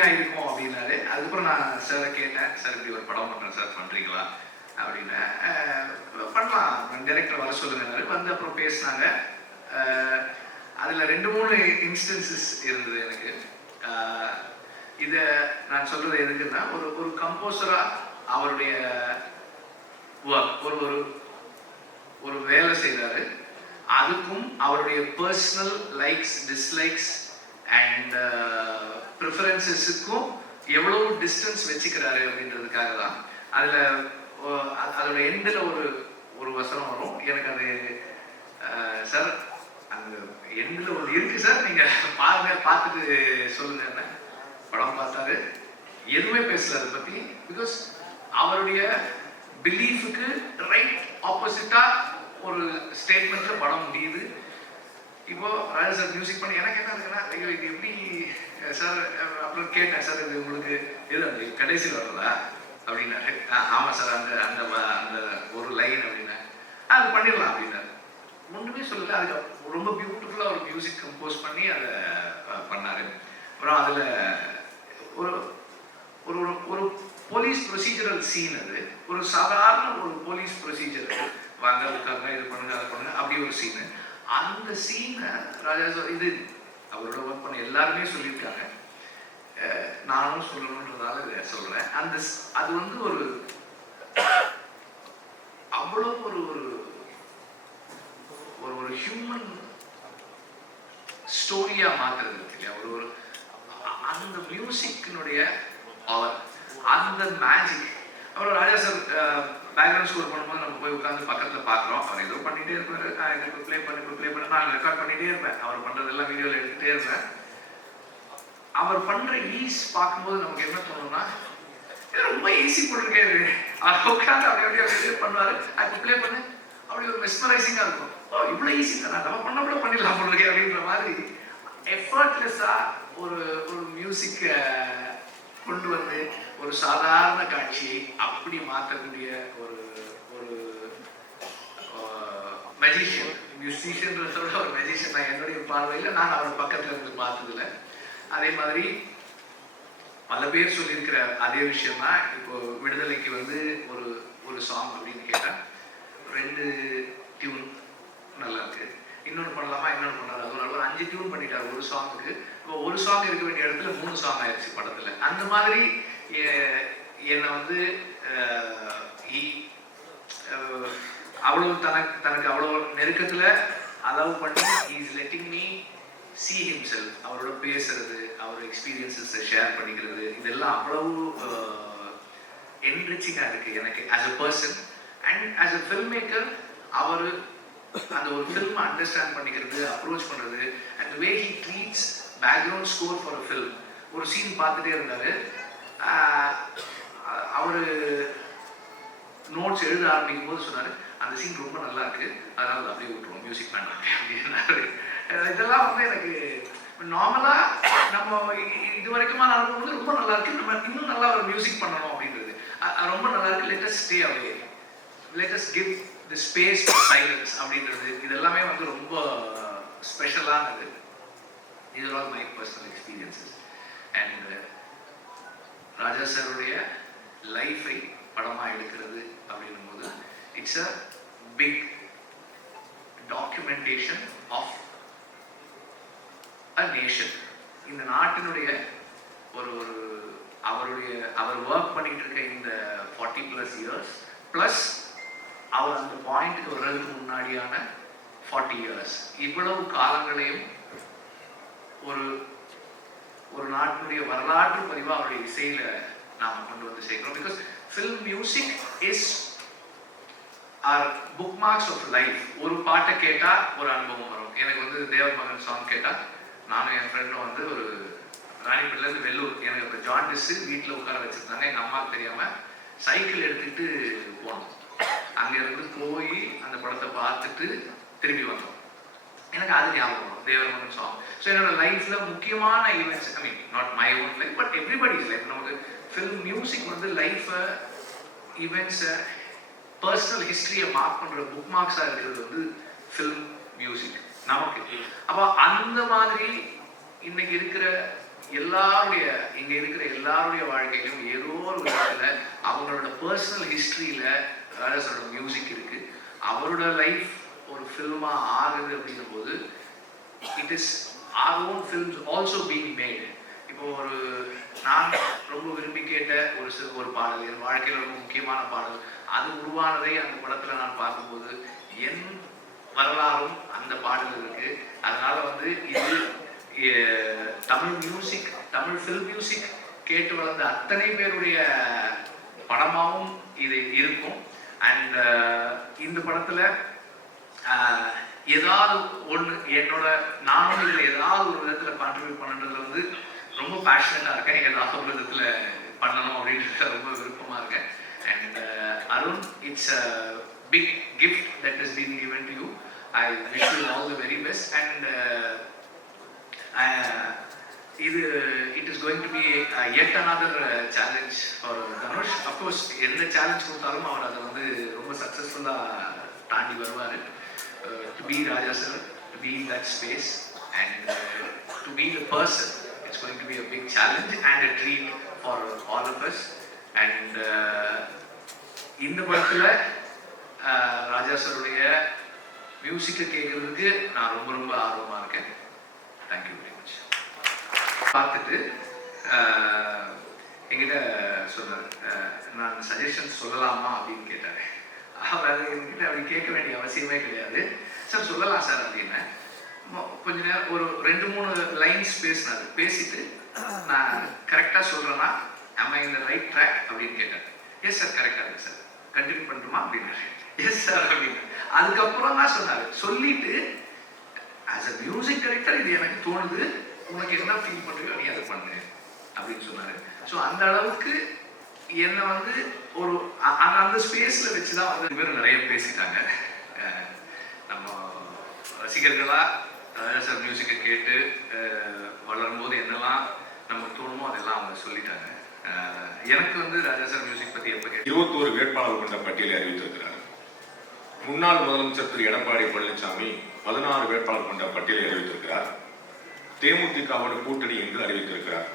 பெருமையா இருக்கும் அப்படின்னாரு. அதுக்கப்புறம் நான் சாரை கேட்டேன். சார் இப்படி ஒரு படம் பண்ணுறேன். சார் பண்ணுறீங்களா அப்படின்னு பண்ணலாம். டைரக்டர் வர சொல்லுங்கன்னாரு. வந்து அப்புறம் பேசினாங்க. அதில் ரெண்டு மூணு இன்ஸ்டன்சஸ் இருந்தது எனக்கு. இதை நான் சொல்கிறது எதுக்குன்னா ஒரு ஒரு கம்போசராக அவருடைய ஒர்க் ஒரு ஒரு ஒரு வேலை செய்கிறாரு அதுக்கும் அவருடைய பர்சனல் லைக்ஸ் டிஸ்லைக்ஸ் அண்ட் ப்ரிஃபரன்சஸுக்கும் எவ்வளவு டிஸ்டன்ஸ் வச்சுக்கிறாரு அப்படின்றதுக்காக தான் அதில் அதோட எண்டில் ஒரு ஒரு வசனம் வரும். எனக்கு அது சார் அந்த எண்டில் ஒரு இருக்கு சார் நீங்கள் பாருங்க பார்த்துட்டு சொல்லுங்க படம் பார்த்தாரு. எதுவுமே பேசல அதை பற்றி பிகாஸ் அவருடைய பிலீஃபுக்கு ரைட் ஆப்போசிட்டாக ஒரு ஸ்டேட்மெண்ட்டில் படம் முடியுது. இப்போது ராஜா சார் மியூசிக் பண்ணி எனக்கு என்ன இருக்குன்னா ஐயோ இது எப்படி சார் அப்புறம் கேட்டேன் சார் இது உங்களுக்கு எது அந்த கடைசியில் வர்றதா அப்படின்னாரு. "ஆ, சார் அந்த அந்த அந்த ஒரு லைன் அப்படின்னா அது பண்ணிடலாம் அப்படின்னாரு. ஒன்றுமே சொல்லல. அதுக்கு ரொம்ப பியூட்டிஃபுல்லாக ஒரு மியூசிக் கம்போஸ் பண்ணி அதை பண்ணார். அப்புறம் அதில் ஒரு ஒரு ஒரு- ஒரு போலீஸ் ப்ரொசீஜரல் சீன் அது. ஒரு சாதாரண ஒரு போலீஸ் ப்ரொசீஜர் வாங்க உட்காருங்க இது பண்ணுங்க அதை பண்ணுங்க அப்படி ஒரு சீனு அந்த சீனை ராஜா இது அவரோட ஒர்க் பண்ண எல்லாருமே சொல்லியிருக்காங்க. அஹ் நானும் சொல்லணுன்றதால இதை சொல்றேன். அந்த அது வந்து ஒரு அவ்வளோ ஒரு ஒரு ஒரு ஒரு ஹியூமன் ஸ்டோரியா மாற்றுறது இல்லையா? ஒரு ஒரு அந்த மியூசிக்கினுடைய பவர் அந்த மேஜிக் அப்புறம் ராஜா சார் பேக்ரவுண்ட் ஸ்கோர் பண்ணும்போது நம்ம போய் உட்காந்து பக்கத்தில் பார்க்குறோம். அவர் ஏதோ பண்ணிட்டே இருப்பாரு. நான் எனக்கு ப்ளே பண்ணி ப்ளே பண்ணி நான் ரெக்கார்ட் பண்ணிட்டே இருப்பேன். அவர் பண்றதெல்லாம் வீடியோவில் எடுத்துகிட்டே இருப்பேன். அவர் பண்ற ஈஸ் பார்க்கும்போது நமக்கு என்ன தோணும்னா இது ரொம்ப ஈஸி போட்டிருக்கே இது. அவர் உட்காந்து அப்படி அப்படியே அப்படியே பண்ணுவார். அது ப்ளே பண்ணு. அப்படி ஒரு மெஸ்மரைசிங்காக இருக்கும். ஓ இவ்வளோ ஈஸி தானே? நம்ம பண்ண கூட பண்ணிடலாம் போட்டிருக்கே அப்படின்ற மாதிரி. எஃபர்ட்லெஸ்ஸாக ஒரு ஒரு மியூசிக்கை கொண்டு வந்து ஒரு சாதாரண காட்சியை அப்படி மாற்றக்கூடிய ஒரு ஒரு மெஜிஷியன் மியூசிஷியன்றத விட ஒரு மெஜிஷியன் நான் என்னுடைய பார்வையில் நான் அவர் பக்கத்துல இருந்து பார்த்ததில்ல. அதே மாதிரி பல பேர் சொல்லியிருக்கிற அதே விஷயம் தான் இப்போ விடுதலைக்கு வந்து ஒரு ஒரு சாங் அப்படின்னு கேட்டா ரெண்டு டியூன் நல்லா இருக்கு. இன்னொன்று பண்ணலாமா? இன்னொன்று பண்ணலாம் அது ஒரு அஞ்சு டியூன் பண்ணிட்டாரு ஒரு சாங்குக்கு ஒரு சாங் இருக்க வேண்டிய இடத்துல மூணு சாங் ஆயிடுச்சு படத்துல. அந்த மாதிரி என்னை வந்து இ- அவ்வளவு தனக்கு தனக்கு அவ்வளவு நெருக்கத்துல அலோவ் பண்ணி is letting me see himself அவரோட பேசுறது அவரோட எக்ஸ்பீரியன்சஸை ஷேர் பண்ணிக்கிறது இதெல்லாம் அவ்வளவு என்ரிச்சிங்காக இருக்கு எனக்கு as a person and as a film maker அவர் அந்த ஒரு ஃபில்மை அண்டர்ஸ்டாண்ட் பண்ணிக்கிறது அப்ரோச் பண்ணுறது and way he treats background score for a film ஒரு சீன் பார்த்துட்டே இருந்தாரு. அவர் நோட்ஸ் எழுத ஆரம்பிக்கும் போது சொன்னார் அந்த சீன் ரொம்ப நல்லா இருக்கு. அதனால் அப்படியே விட்டுருவோம். மியூசிக் வேண்டாம் அப்படின்னாரு. இதெல்லாம் வந்து எனக்கு நார்மலாக நம்ம இது வரைக்குமா அனுபவம் வந்து ரொம்ப நல்லா இருக்கு. நம்ம இன்னும் நல்லா ஒரு மியூசிக் பண்ணணும் அப்படின்றது. அது ரொம்ப நல்லா இருக்கு. Latest stay away latest give the space silence அப்படின்றது. இது எல்லாமே வந்து ரொம்ப ஸ்பெஷலானது இது all my personal experiences and Raja சாருடைய லைஃபை படமா எடுக்கிறது அப்படின்னும் போது it's a big documentation of a nation இந்த நாட்டினுடைய ஒரு ஒரு அவருடைய அவர் ஒர்க் பண்ணிட்டு இருக்க இந்த ஃபார்ட்டி ப்ளஸ் இயர்ஸ் ப்ளஸ் அவர் அந்த பாயிண்ட்டுக்கு வர்றதுக்கு முன்னாடியான ஃபார்ட்டி இயர்ஸ் இவ்வளவு காலங்களையும் ஒரு ஒரு நாட்டினுடைய வரலாற்று பதிவாக அவருடைய இசையில நாம கொண்டு வந்து சேர்க்கிறோம். Because film music is our book marks of life ஒரு பாட்டை கேட்டா ஒரு அனுபவம் வரும். எனக்கு வந்து தேவர் மகன் சாங் கேட்டா நானும் என் ஃப்ரெண்டும் வந்து ஒரு ராணிப்பேட்டிலேருந்து வெள்ளூர் எனக்கு இப்போ ஜாண்டிஸு வீட்டில் உட்கார வச்சுருந்தாங்க. எங்கள் அம்மாவுக்கு தெரியாமல் சைக்கிள் எடுத்துக்கிட்டு போனோம். அங்கேருந்து போய் அந்த படத்தை பார்த்துட்டு திரும்பி வந்தோம். எனக்கு அது ஞாபகம் வரும். தேவர் மகன் சாங் ஸோ என்னோட லைஃப்ல முக்கியமான events I mean not my own life but everybody's life நமக்கு ஃபில்ம் மியூசிக் வந்து லைஃப்பை ஈவெண்ட்ஸை பர்சனல் ஹிஸ்டரியை மார்க் பண்ற புக் மார்க்ஸாக இருக்கிறது வந்து ஃபில்ம் மியூசிக் நமக்கு. அப்போ அந்த மாதிரி இன்னைக்கு இருக்கிற எல்லாருடைய இங்க இருக்கிற எல்லாருடைய வாழ்க்கையிலும் ஏதோ ஒரு விதத்துல அவங்களோட பர்சனல் ஹிஸ்டரியில ராஜாசோட மியூசிக் இருக்கு. அவரோட லைஃப் ஒரு ஃபில்மாக ஆகுது அப்படிங்கும் போது it is our own films also being made இப்போ ஒரு நான் ரொம்ப விரும்பி கேட்ட ஒரு சிறு ஒரு பாடல் என் வாழ்க்கையில் ரொம்ப முக்கியமான பாடல் அது உருவானதை அந்த படத்தில் நான் பார்க்கும்போது என் வரலாறும் அந்த பாடல் இருக்கு. அதனால வந்து இது Tamil music Tamil film music கேட்டு வளர்ந்த அத்தனை பேருடைய படமாகவும் இது இருக்கும். அண்ட் இந்த படத்தில் ஏதாவது ஒன்று என்னோட நானும் இதில் ஏதாவது ஒரு விதத்தில் கான்ட்ரிபியூட் பண்ணுறதுல வந்து ரொம்ப பேஷனட்டாக இருக்கேன். ஏதாவது ஒரு விதத்தில் பண்ணணும் அப்படின்றது ரொம்ப விருப்பமாக இருக்கேன். And Arun it's a big gift that is been given to you I wish you all the very best and இது it is going to be yet another challenge for Dhanush of course எந்த challenge கொடுத்தாலும் அவர் அதை வந்து ரொம்ப சக்ஸஸ்ஃபுல்லாக தாண்டி வருவார். To be Raja sir to be in that space and to be the person it's going to be a big challenge and a treat for all of us and இந்த படத்தில் ராஜா சாருடைய மியூசிக்கை கேட்கறதுக்கு நான் ரொம்ப ரொம்ப ஆர்வமாக இருக்கேன். தேங்க்யூ வெரி மச் பார்த்துட்டு எங்கிட்ட என்கிட்ட சொன்னார். நான் சஜஷன் சொல்லலாமா அப்படின்னு கேட்டார். அவர் அது என்கிட்ட அப்படி கேட்க வேண்டிய அவசியமே கிடையாது. சார் சொல்லலாம் சார் அப்படின்னு. கொஞ்ச நேரம் ஒரு ரெண்டு மூணு லைன்ஸ் பேசினார். பேசிட்டு நான் கரெக்டாக சொல்கிறேன்னா am இந்த ரைட் ட்ராக் அப்படின்னு கேட்டேன் எஸ் சார் கரெக்டாக இருக்கு சார் கண்டினியூ பண்ணட்டுமா? அப்படின்னாரு எஸ் சார் அப்படின்னு. அதுக்கப்புறம் தான் சொன்னார். சொல்லிட்டு ஆஸ் அ மியூசிக் டைரக்டர் இது எனக்கு தோணுது. உனக்கு என்ன ஃபீல் பண்ணுறியோ நீ அதை பண்ணு. அப்படின்னு சொன்னார். ஸோ அந்த அளவுக்கு என்னை வந்து ஒரு அந்த ஸ்பேஸ்ல ஸ்பேஸில் வச்சு தான் வந்து பேர் நிறைய பேசிட்டாங்க. நம்ம ரசிகர்களா ராஜா சார் மியூசிக்கை கேட்டு வளரும்போது என்னெல்லாம் நமக்கு தோணுமோ அதெல்லாம் அவங்க சொல்லிட்டாங்க. எனக்கு வந்து ராஜா சார் மியூசிக் பற்றி எப்ப இருபத்தோரு வேட்பாளர் கொண்ட பட்டியலை அறிவித்திருக்கிறார். முன்னாள் முதலமைச்சர் திரு. எடப்பாடி பழனிசாமி பதினாறு வேட்பாளர் கொண்ட பட்டியலை அறிவித்திருக்கிறார். தேமுதிகவோட கூட்டணி என்று அறிவித்திருக்கிறார்.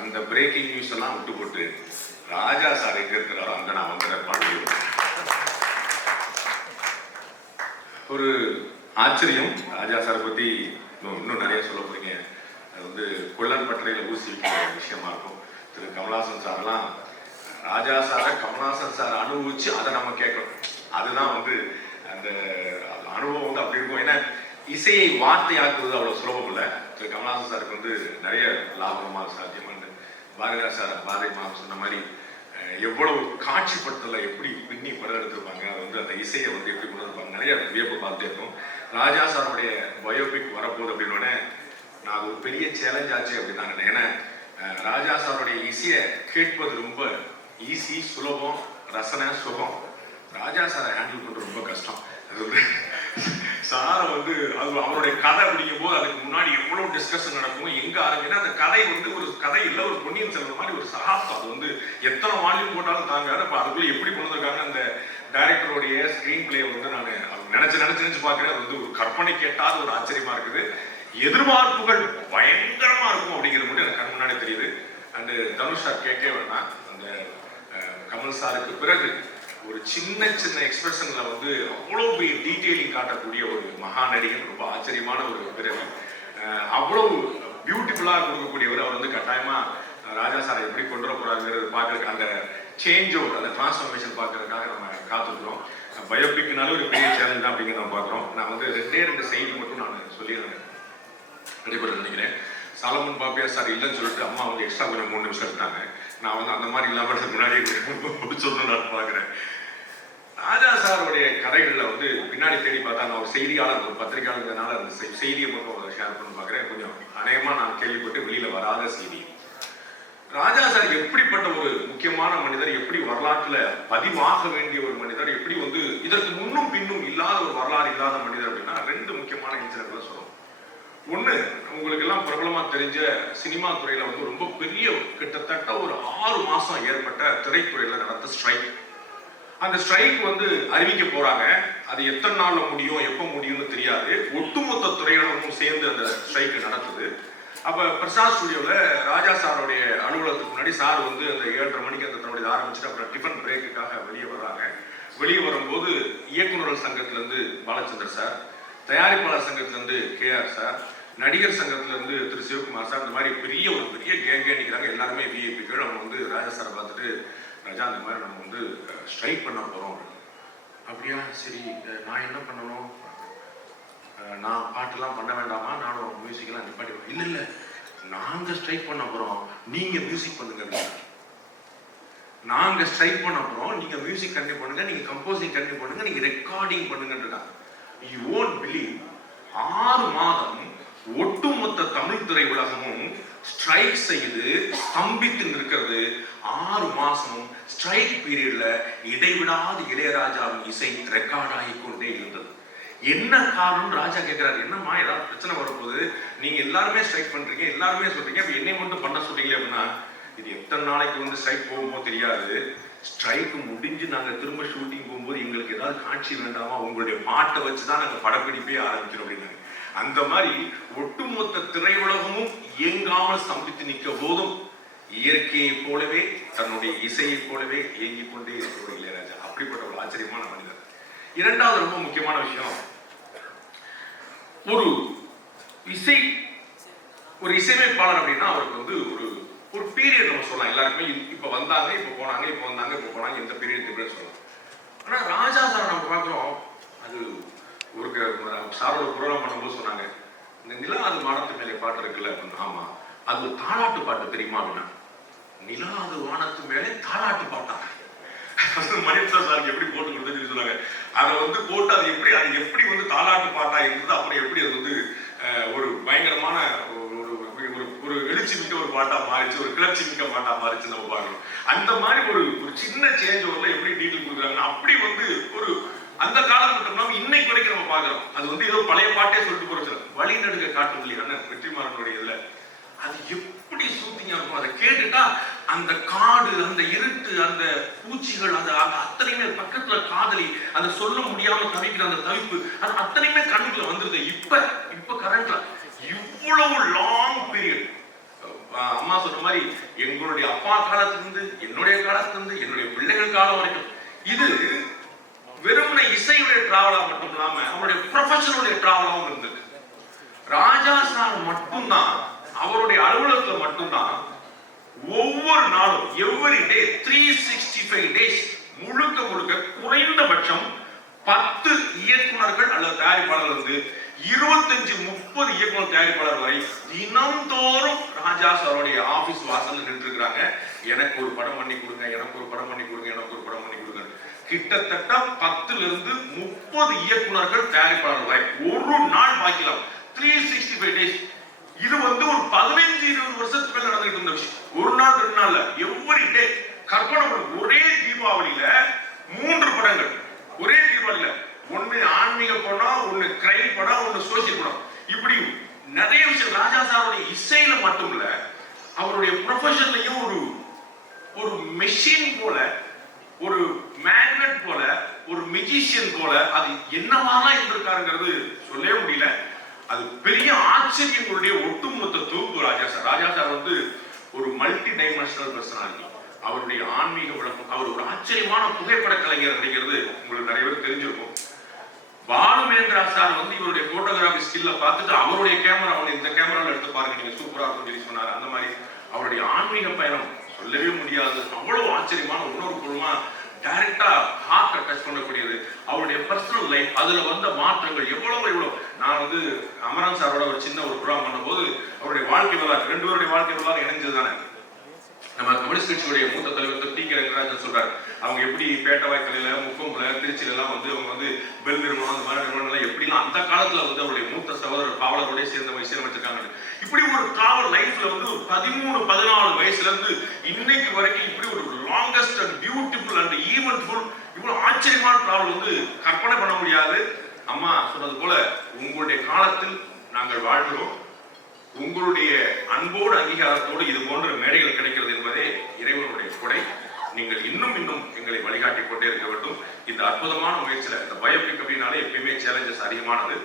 அந்த பிரேக்கிங் நியூஸ் எல்லாம் விட்டு போட்டு ராஜா சார் எங்க இருக்கிறாரோ அங்க நான் வந்து ஒரு ஆச்சரியம். ராஜா சார் பத்தி இன்னும் நிறைய சொல்ல போறீங்க. அது வந்து கொள்ளன் பட்டறையில ஊசி வைக்கிற விஷயமா இருக்கும். திரு கமலாசன் சார்லாம் ராஜா சாரை கமலாசன் சார் அனுபவிச்சு அதை நம்ம கேட்கணும். அதுதான் வந்து அந்த அனுபவம் வந்து அப்படி இருக்கும். ஏன்னா இசையை வார்த்தையாக்குவது அவ்வளவு சுலபம் இல்லை. திரு கமலாசன் சாருக்கு வந்து நிறைய லாபமாக சாத்தியமா இருந்து பாரதியார் சார் பாரதி மாமா சொன்ன மாதிரி எவ்வளவு காட்சிப்படுத்தல எப்படி பின்னி படம் எடுத்திருப்பாங்க அது வந்து அந்த இசையை வந்து எப்படி கொண்டு வந்திருப்பாங்க? நிறைய வியப்பு பார்த்துட்டே இருக்கும். ராஜா சாருடைய பயோபிக் வரப்போகுது அப்படின்னோடனே நான் அது ஒரு பெரிய சேலஞ்ச் ஆச்சு அப்படின்னு நான் ஏன்னா ராஜா சாருடைய இசையை கேட்பது ரொம்ப ஈஸி சுலபம் ரசனை சுகம். ராஜா சாரை ஹேண்டில் பண்ணுறது ரொம்ப கஷ்டம். அது சாரை வந்து அது அவருடைய கதை அப்படிங்கும் போது அதுக்கு முன்னாடி எவ்வளவு டிஸ்கஷன் நடக்கும் எங்க ஆரம்பினா அந்த கதை வந்து ஒரு கதை இல்லை ஒரு பொன்னியின் செல்வன் மாதிரி ஒரு சகாப்தம். அது வந்து எத்தனை வால்யூம் போட்டாலும் தாங்காது. அப்ப அதுக்குள்ள எப்படி கொண்டு வந்திருக்காங்க அந்த டைரக்டருடைய ஸ்கிரீன் பிளே வந்து நான் நினைச்சு நினைச்சு நினைச்சு பார்க்குறேன். அது வந்து ஒரு கற்பனை கேட்டாத ஒரு ஆச்சரியமா இருக்குது. எதிர்பார்ப்புகள் பயங்கரமா இருக்கும் அப்படிங்கிறது மட்டும் எனக்கு கண் முன்னாடி தெரியுது. அந்த தனுஷ் சார் கேட்கவே வேணாம் அந்த கமல் சாருக்கு பிறகு ஒரு சின்ன சின்ன எக்ஸ்பிரஷன்ல வந்து அவ்வளவு பெரிய டீட்டெயிலிங் காட்டக்கூடிய ஒரு மகா நடிகன் ரொம்ப ஆச்சரியமான ஒரு பிறகு அவ்வளவு பியூட்டிஃபுல்லாக கொடுக்கக்கூடியவர் அவர் வந்து கட்டாயமா ராஜா சாரை எப்படி கொண்டு வர போறாங்கிறது பார்க்கறதுக்கு அந்த சேஞ்ச் ஓவர் அந்த டிரான்ஸ்ஃபர்மேஷன் பார்க்கறதுக்காக நம்ம காத்துக்கிறோம் பயோபிக்னாலே ஒரு பெரிய சேலஞ்ச் தான் அப்படிங்கிறத நம்ம பார்க்குறோம். நான் வந்து ரெண்டே ரெண்டு செய்தி மட்டும் நான் சொல்லி நடைபெற நினைக்கிறேன். சாலமன் பாப்பியா சார் இல்லைன்னு சொல்லிட்டு அம்மா வந்து எக்ஸ்ட்ரா கொஞ்சம் மூணு நிமிஷம் எடுத்தாங்க நான் வந்து அந்த மாதிரி இல்லாமல் முன்னாடியே சொல்லணும்னு நான் பார்க்குறேன். ராஜா சாருடைய கதைகளில் வந்து பின்னாடி தேடி பார்த்தா நான் ஒரு செய்தியாளர் ஒரு பத்திரிகையாளர்னால அந்த செய்தியை மட்டும் ஷேர் பண்ணி பார்க்குறேன். கொஞ்சம் அநேகமாக நான் கேள்விப்பட்டு வெளியில் வராத செய்தி. ராஜா சார் எப்படிப்பட்ட ஒரு முக்கியமான மனிதர் எப்படி வரலாற்றில் பதிவாக வேண்டிய ஒரு மனிதர் எப்படி வந்து இதற்கு முன்னும் பின்னும் இல்லாத ஒரு வரலாறு இல்லாத மனிதர் அப்படின்னா ரெண்டு முக்கியமான இன்சிடென்ட்லாம் சொல்லுவோம் ஒன்று உங்களுக்கு எல்லாம் பிரபலமாக தெரிஞ்ச சினிமா துறையில் வந்து ரொம்ப பெரிய கிட்டத்தட்ட ஒரு ஆறு மாதம் ஏற்பட்ட திரைத்துறையில் நடந்த ஸ்ட்ரைக். அந்த ஸ்ட்ரைக் வந்து அறிவிக்க போகிறாங்க அது எத்தனை நாளில் முடியும் எப்போ முடியும்னு தெரியாது. ஒட்டுமொத்த துறையினரும் சேர்ந்து அந்த ஸ்ட்ரைக்கு நடக்குது. அப்போ பிரசாத் ஸ்டுடியோவில் ராஜா சாருடைய அலுவலகத்துக்கு முன்னாடி சார் வந்து அந்த ஏழரை மணிக்கு அந்த தன்னுடைய ஆரம்பிச்சுட்டு அப்புறம் டிஃபன் பிரேக்குக்காக வெளியே வர்றாங்க. வெளியே வரும்போது இயக்குநர்கள் சங்கத்திலேருந்து பாலச்சந்தர் சார் தயாரிப்பாளர் சங்கத்திலேருந்து கேஆர் சார் நடிகர் சங்கத்திலேருந்து திரு சிவகுமார் சார் இந்த மாதிரி பெரிய ஒரு பெரிய கேங்கே நிற்கிறாங்க எல்லாருமே விஐபிகள் அவங்க வந்து ராஜா சாரை பார்த்துட்டு ராஜா அந்த மாதிரி நம்ம வந்து ஸ்ட்ரைக் பண்ண போகிறோம் அப்படியா? சரி நான் என்ன பண்ணணும்? நான் பாட்டெல்லாம் பண்ண வேண்டாமா? நானும் மியூசிக்கெல்லாம் நிப்பாட்டி இல்லை இல்லை. நாங்கள் ஸ்ட்ரைக் பண்ண போகிறோம் நீங்கள் மியூசிக் பண்ணுங்க நாங்கள் ஸ்ட்ரைக் பண்ண போகிறோம் நீங்கள் மியூசிக் கண்டிப்பாக பண்ணுங்கள் நீங்கள் கம்போசிங் கண்டிப்பாக பண்ணுங்கள் நீங்கள் ரெக்கார்டிங் பண்ணுங்கன்றாங்க. யூ ஓன்ட் பிலீவ் ஆறு மாதம் ஒட்டுமொத்த தமிழ் திரையுலகமும் ஸ்ட்ரைக் செய்து ஸ்தம்பித்து நிற்கிறது. ஆறு மாசமும் ஸ்ட்ரைக் பீரியட்ல இடைவிடாது இளையராஜாவின் இசை ரெக்கார்ட் ஆகி கொண்டே இருந்தது. என்ன காரணம் ராஜா கேட்கிறாரு என்னம்மா ஏதாவது பிரச்சனை வரும்போது நீங்க எல்லாருமே ஸ்ட்ரைக் பண்றீங்க எல்லாருமே சொல்றீங்க அப்ப என்னை மட்டும் பண்ண சொல்றீங்களே அப்படின்னா இது எத்தனை நாளைக்கு வந்து ஸ்ட்ரைக் போகுமோ தெரியாது. ஸ்ட்ரைக் முடிஞ்சு நாங்க திரும்ப ஷூட்டிங் போகும்போது எங்களுக்கு ஏதாவது காட்சி வேண்டாமா? உங்களுடைய பாட்டை வச்சு தான் நாங்க படப்பிடிப்பே ஆரம்பிக்கிறோம் அப்படின்னாங்க அந்த மாதிரி ஒட்டுமொத்த திரையுலகமும் இயங்காமல் ஸ்தம்பித்து நிற்க போதும். இயற்கையைப் போலவே தன்னுடைய இசையைப் போலவே இயங்கிக் கொண்டே இருக்கிற இளையராஜா. அப்படிப்பட்ட ஒரு ஆச்சரியமான மனிதர். இரண்டாவது ரொம்ப முக்கியமான விஷயம். ஒரு இசை ஒரு இசையமைப்பாளர் அப்படின்னா அவருக்கு வந்து ஒரு ஒரு பீரியட் நம்ம சொல்லலாம். எல்லாருக்குமே இப்போ வந்தாங்க இப்போ போனாங்க இப்போ வந்தாங்க இப்போ போனாங்க எந்த பீரியட் இப்படி சொல்லலாம். ஆனால் ராஜா சார் நம்ம பார்க்குறோம் அது ஒரு சாரோட ப்ரோக்ராம் பண்ணும்போது சொன்னாங்க இந்த நிலா அது வானத்து மேலே பாட்டு இருக்குல்ல? அப்படின்னு ஆமா. அது ஒரு தாலாட்டு பாட்டு தெரியுமா? அப்படின்னா நிலா அது வானத்து மேலே தாலாட்டு பாட்டா? மணிஷா சாருக்கு எப்படி போட்டு கொடுத்துன்னு சொன்னாங்க. அதை வந்து போட்டு அது எப்படி அது எப்படி வந்து தாலாட்டு பாட்டா இருந்தது அப்புறம் எப்படி அது வந்து ஒரு பயங்கரமான ஒரு எழுச்சி மிக்க ஒரு பாட்டா மாறிச்சு ஒரு கிளர்ச்சி மிக்க பாட்டா மாறிச்சு நம்ம பார்க்கணும். அந்த மாதிரி ஒரு ஒரு சின்ன சேஞ்ச் ஓவர்ல எப்படி டீட்டெயில் கொடுக்குறாங்க அப்படி வந்து ஒரு அந்த காலம் நம்ம இன்னைக்கு வரைக்கும் நம்ம பாக்குறோம் அது வந்து ஏதோ பழைய பாட்டே சொல்லிட்டு போறது வழி நடுக்க காட்டும் இல்லையா? அண்ணன் வெற்றிமாறனுடைய இதுல. அது எப்படி சூத்திங்க இருக்கும்? அதை கேட்டுட்டா அந்த காடு அந்த இருட்டு அந்த பூச்சிகள் அந்த அந்த அத்தனையுமே பக்கத்துல காதலி அதை சொல்ல முடியாம தவிக்கிற அந்த தவிப்பு அது அத்தனையுமே கண்ணுக்குள்ள வந்துருது. இப்ப இப்ப கரண்ட்ல இவ்வளவு லாங் பீரியட் அம்மா சொன்ன மாதிரி எங்களுடைய அப்பா காலத்திலிருந்து என்னுடைய காலத்திலிருந்து என்னுடைய பிள்ளைகள் காலம் வரைக்கும். இது வெறுமனை இசையுடைய டிராவலா மட்டும் இல்லாம அவருடைய ப்ரொஃபஷனுடைய டிராவலாவும் இருந்தது ராஜா சார் மட்டும்தான் அவருடைய அலுவலகத்துல மட்டும்தான் ஒவ்வொரு நாளும் every day three sixty five days முழுக்க முழுக்க குறைந்தபட்சம் பத்து இயக்குனர்கள் அல்லது தயாரிப்பாளர்கள் வந்து இருபத்தஞ்சு முப்பது இயக்குனர் தயாரிப்பாளர் வரை தினம்தோறும் ராஜா சாருடைய ஆபீஸ் வாசல்ல நின்று இருக்கிறாங்க எனக்கு ஒரு படம் பண்ணி கொடுங்க எனக்கு ஒரு படம் பண்ணி கொடுங்க எனக்கு ஒரு படம் பண்ணி கொடுங்க. கிட்டத்தட்ட பத்துல இருந்து முப்பது இயக்குனர்கள் தயாரிப்பாளர் வரை ஒரு நாள் பாக்கலாம். த்ரீ சிக்ஸ்டி ஃபைவ் டேஸ் இது வந்து ஒரு பதினைஞ்சு இருபது வருஷத்துக்கு மேல நடந்துட்டு இருந்த விஷயம். ஒரு நாள் ரெண்டு நாள்ல எவ்வரி டே கற்பனை ஒரே தீபாவளியில மூன்று படங்கள். ஒரே தீபாவளியில ஒன்று ஆன்மீக படம் ஒண்ணு கிரைம் படம் ஒண்ணு சோசியல் படம் இப்படி நிறைய விஷயம் ராஜா சாருடைய இசையில மட்டும் இல்ல அவருடைய ப்ரொஃபஷன்லையும் ஒரு ஒரு மெஷின் போல ஒரு மேக்னட் போல ஒரு மெஜிஷியன் போல அது என்னவாலாம் இருந்திருக்காருங்கிறது சொல்லவே முடியல. அது பெரிய ஆச்சரியங்களுடைய ஒட்டுமொத்த தொகுப்பு ராஜா சார். ராஜா சார் வந்து ஒரு மல்டி டைமென்ஷனல் பர்சனாலிட்டி அவருடைய ஆன்மீக விளக்கம் அவர் ஒரு ஆச்சரியமான புகைப்பட கலைஞர் அப்படிங்கிறது உங்களுக்கு நிறைய பேர் தெரிஞ்சிருக்கும். பாலுமேந்திரா சார். வந்து இவருடைய போட்டோகிராஃபி ஸ்கில்ல பார்த்துட்டு அவருடைய கேமரா அவனை இந்த கேமரால எடுத்து பாருங்க. நீங்க சூப்பரா இருக்கும் சொல்லி சொன்னார். அந்த மாதிரி அவருடைய ஆன்மீக பயணம் சொல்லவே முடியாது. அவ்வளவு ஆச்சரியமான உணர்வுபூர்வமா டைரக்டா ஹார்ட்டை டச் பண்ணக்கூடியது. அவருடைய பர்சனல் லைஃப் அதுல வந்த மாற்றங்கள் எவ்வளவு எவ்வளவு. நான் வந்து அமரன் சாரோட ஒரு சின்ன ஒரு ப்ரோக்ராம் பண்ணும்போது அவருடைய வாழ்க்கை வரலாறு ரெண்டு பேருடைய வாழ்க்கை வரலாறு இணைஞ்சது தானே. நம்ம கம்யூனிஸ்ட் கட்சியுடைய மூத்த தலைவர் திரு டி கே ரங்கராஜன் சொல்றாரு. அவங்க எப்படி பேட்டவாய்க்கலையில முக்கம்புல திருச்சியில எல்லாம் வந்து அவங்க வந்து பெல் நிறுவனம் அந்த மாதிரி நிறுவனம் எப்படிலாம் அந்த காலத்துல வந்து அவருடைய மூத்த சகோதரர் பாவலரோட சேர்ந்த இசையமைச்சிருக்காங்க இப்படி ஒரு காவல் லைஃப்ல வந்து ஒரு பதிமூணு பதினாலு வயசுல இருந்து இன்னைக்கு வரைக்கும் இப்படி ஒரு longest and beautiful and eventful இவ்வளவு ஆச்சரியமான டிராவல் வந்து கற்பனை பண்ண முடியாது. அம்மா சொன்னது போல உங்களுடைய காலத்தில் நாங்கள் வாழ்கிறோம். உங்களுடைய அன்போடு அங்கீகாரத்தோடு இது போன்ற மேடைகள் கிடைக்கிறது என்பதே இறைவனுடைய கொடை. நீங்கள் இன்னும் இன்னும் எங்களை வழிகாட்டிக் கொண்டே இருக்க வேண்டும். இந்த அற்புதமான முயற்சியில இந்த பயோபிக் அப்படின்னாலே எப்பயுமே சேலஞ்சஸ் அதிகமானது.